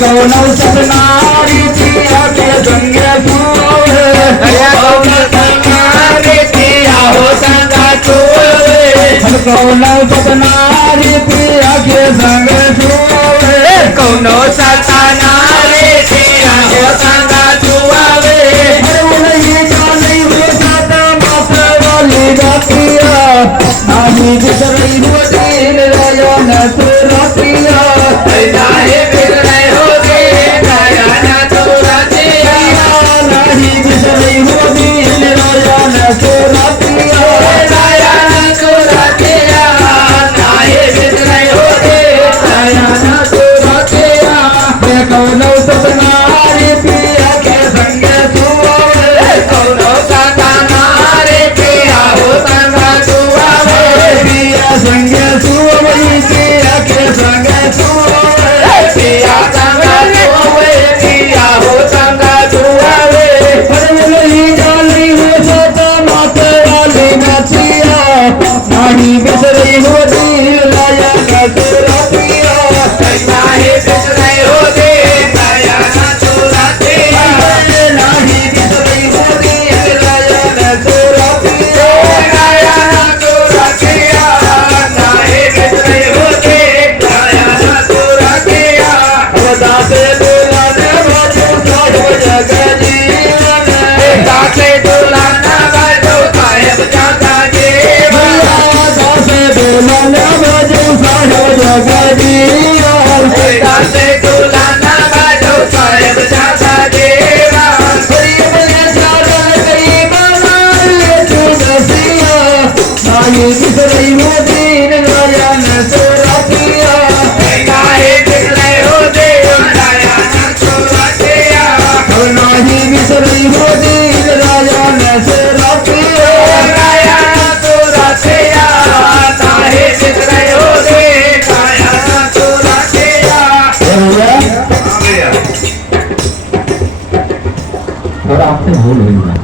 कौन सपनारी पिया के संगे सोवे कौन सपनारी पिया हो संगा सोवे कौन सपनारी पिया के संगे सोवे कौन सपनारी पिया हो संगा सोवे नहीं जाने हो सता माता वाली रातिया नानी बिसरई हो दिन रयन तोरा पिया नाहे बिसरई हो दिन रयन तोरा पिया नानी बिसरई हो दिन रयन तोरा पिया रयन तोरा पिया नाहे बिसरई हो दिन रयन तोरा पिया कौन सपनारी पिया के संगे सोवे कौन सपनारी पिया हो संगा सोवे पिया संगे सोवे पिया के संगे सोवे पिया संगा सोवे पिया हो संगा सोवे पर नहीं जानी हो सता माते वाली नचिया नहीं बिसरई हो दिल लाया तोरा पिया नहीं बिसरई हो दिल लाया तोरा पिया नहीं बिसरई हो दिल लाया तोरा पिया लाया तोरा पिया नहीं बिसरई हो दिल लाया तोरा पिया दाते दुलाने बाजो साहेब जगजीवन दाते दुलाना बाजो साहेब जगजीवन दाते दुलाना बाजो साहेब जगजीवन दाते दुलाना बाजो साहेब जगजीवन गरीब ने चादर गरीब माले तू दसिया नाई बिसरई हो दिन रयन तोरा पिया नाई बिसरई हो दिन रयन तोरा पिया नाई बिसरई हो दिन रयन तोरा पिया रयन तोरा पिया नाई बिसरई हो दिन रयन तोरा पिया थोड़ा आपसे भूल हुई।